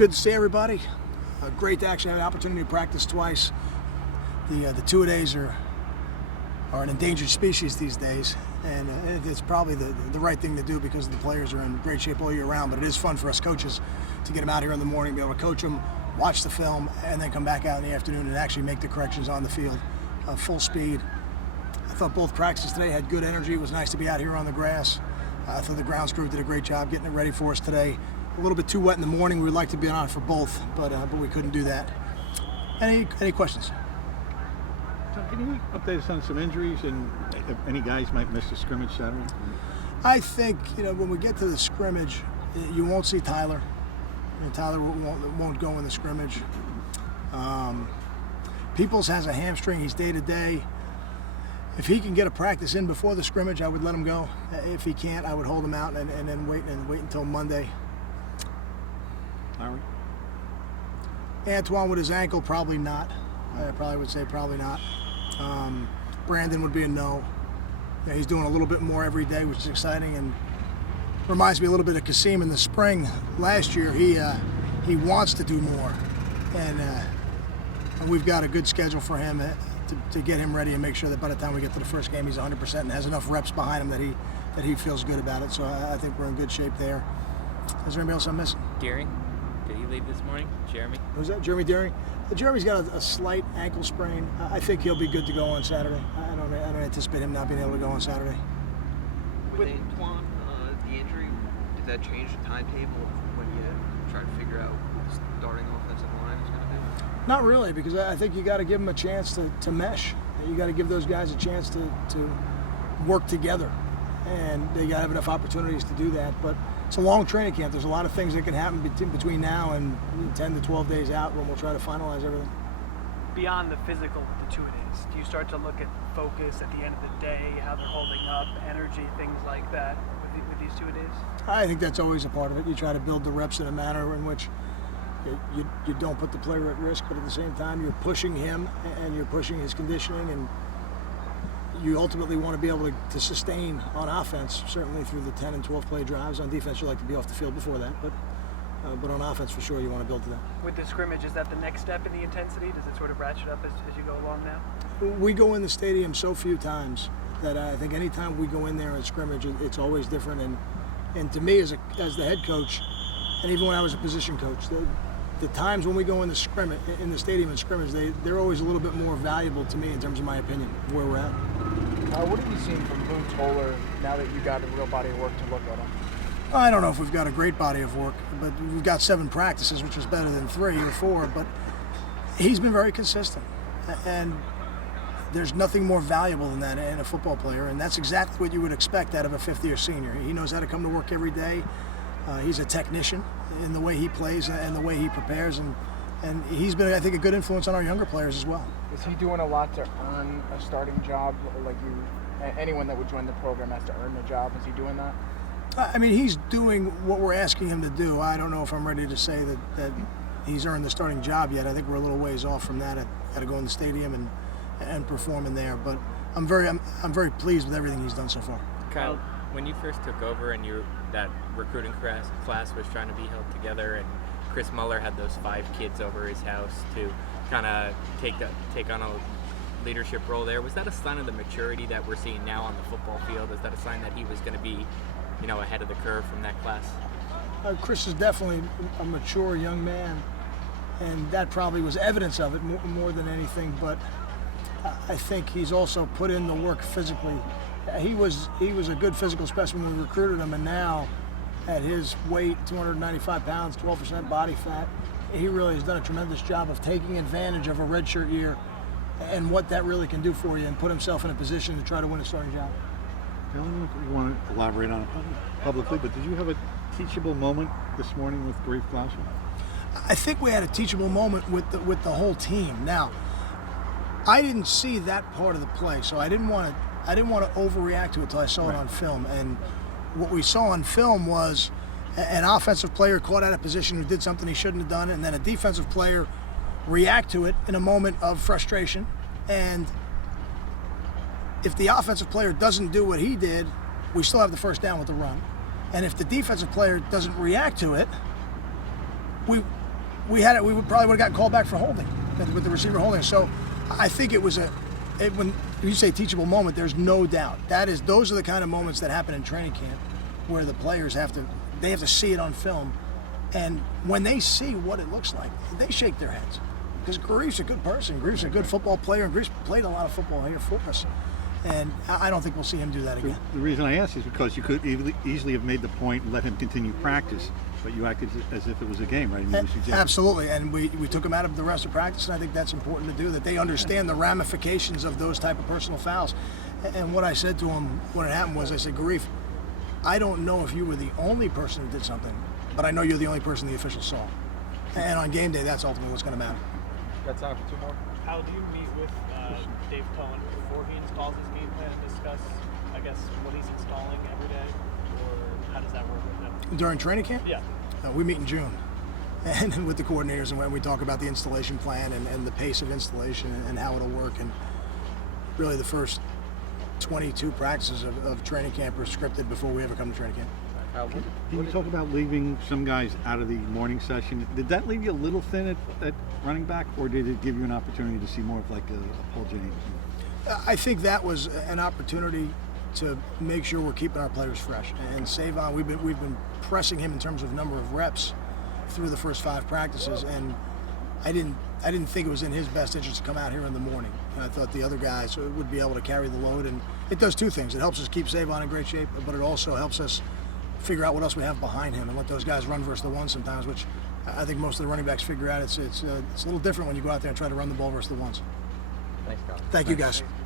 Good to see everybody. Great to actually have the opportunity to practice twice. The two-a-days are an endangered species these days, and it's probably the right thing to do because the players are in great shape all year round. But it is fun for us coaches to get them out here in the morning, be able to coach them, watch the film, and then come back out in the afternoon and actually make the corrections on the field, full speed. I thought both practices today had good energy. It was nice to be out here on the grass. I thought the grounds crew did a great job getting it ready for us today. A little bit too wet in the morning. We'd like to be on it for both, but we couldn't do that. Any questions? So can you update us on some injuries and if any guys might miss the scrimmage Saturday? I think when we get to the scrimmage, you won't see Tyler. Tyler won't go in the scrimmage. Peoples has a hamstring. He's day to day. If he can get a practice in before the scrimmage, I would let him go. If he can't, I would hold him out and then wait until Monday. Larry? Antoine with his ankle, probably not. I probably would say probably not. Brandon would be a no. He's doing a little bit more every day, which is exciting, and reminds me a little bit of Kasim in the spring. Last year, he wants to do more, and we've got a good schedule for him to get him ready and make sure that by the time we get to the first game, he's 100% and has enough reps behind him that he feels good about it. So I think we're in good shape there. Is there anybody else I'm missing? Deering, did he leave this morning? Jeremy? Was that Jeremy Deering? Jeremy's got a slight ankle sprain. I think he'll be good to go on Saturday. I don't anticipate him not being able to go on Saturday. With Antoine, the injury, did that change the timetable when you try to figure out what the starting offensive line is going to be? Not really, because I think you got to give them a chance to mesh. You got to give those guys a chance to work together, and they got to have enough opportunities to do that. But it's a long training camp. There's a lot of things that can happen between now and 10 to 12 days out when we'll try to finalize everything. Beyond the physical, the two-a-days, do you start to look at focus at the end of the day, how they're holding up, energy, things like that with these two-a-days? I think that's always a part of it. You try to build the reps in a manner in which you don't put the player at risk, but at the same time you're pushing him and you're pushing his conditioning, and you ultimately want to be able to sustain on offense, certainly through the 10 and 12 play drives. On defense, you like to be off the field before that, but on offense, for sure, you want to build to that. With the scrimmage, is that the next step in the intensity? Does it sort of ratchet up as you go along now? We go in the stadium so few times that I think any time we go in there in scrimmage, it's always different. And to me, as the head coach, and even when I was a position coach, the times when we go in the stadium in scrimmage, they're always a little bit more valuable to me in terms of my opinion of where we're at. What have you seen from Boone Toller now that you got a real body of work to look at him? I don't know if we've got a great body of work, but we've got 7 practices, which is better than 3 or 4. But he's been very consistent, and there's nothing more valuable than that in a football player, and that's exactly what you would expect out of a fifth-year senior. He knows how to come to work every day. He's a technician in the way he plays and the way he prepares, and he's been, I think, a good influence on our younger players as well. Is he doing a lot to earn a starting job? Like anyone that would join the program has to earn the job. Is he doing that? I mean, he's doing what we're asking him to do. I don't know if I'm ready to say that he's earned the starting job yet. I think we're a little ways off from that. I've got to go in the stadium and perform in there. But I'm very pleased with everything he's done so far. Kyle, when you first took over and that recruiting class was trying to be held together, and Chris Muller had those 5 kids over his house to kind of take on a leadership role there, was that a sign of the maturity that we're seeing now on the football field? Is that a sign that he was going to be ahead of the curve from that class? Chris is definitely a mature young man, and that probably was evidence of it more than anything. But I think he's also put in the work physically. He was a good physical specimen when we recruited him, and now at his weight, 295 pounds, 12% body fat, he really has done a tremendous job of taking advantage of a redshirt year and what that really can do for you, and put himself in a position to try to win a starting job. I don't know if you want to elaborate on it publicly, but did you have a teachable moment this morning with Grief Glasser? I think we had a teachable moment with the whole team. Now, I didn't see that part of the play, so I didn't want to overreact to it until I saw it on film. And what we saw on film was an offensive player caught out of position who did something he shouldn't have done, and then a defensive player react to it in a moment of frustration. And if the offensive player doesn't do what he did, we still have the first down with the run. And if the defensive player doesn't react to it, we would probably would have gotten called back for holding with the receiver holding. So I think it was when you say teachable moment, there's no doubt those are the kind of moments that happen in training camp where the players have to see it on film, and when they see what it looks like, they shake their heads. Because Grief's a good person. Grief's a good football player, and Grief's played a lot of football here for us. And I don't think we'll see him do that again. The reason I ask is because you could easily have made the point and let him continue practice, but you acted as if it was a game, right? Absolutely, and we took him out of the rest of practice, and I think that's important to do, that they understand the ramifications of those type of personal fouls. And what I said to him when it happened was, I said, Grief, I don't know if you were the only person who did something, but I know you're the only person the officials saw. And on game day, that's ultimately what's going to matter. Got time for 2 more? How do you meet with Dave Cohen before he installs his game plan and discuss, I guess, what he's installing every day? Or how does that work with him? During training camp? Yeah. We meet in June, and with the coordinators, and when we talk about the installation plan and the pace of installation and how it'll work. And really the first 22 practices of training camp are scripted before we ever come to training camp. Can you talk about leaving some guys out of the morning session? Did that leave you a little thin at running back, or did it give you an opportunity to see more of like a Paul James? I think that was an opportunity to make sure we're keeping our players fresh. And Savon, we've been pressing him in terms of number of reps through the first 5 practices, and I didn't think it was in his best interest to come out here in the morning. And I thought the other guys would be able to carry the load, and it does 2 things. It helps us keep Savon in great shape, but it also helps us figure out what else we have behind him and let those guys run versus the one sometimes, which I think most of the running backs figure out. It's a little different when you go out there and try to run the ball versus the ones. Thanks, Kyle. Thank you, guys.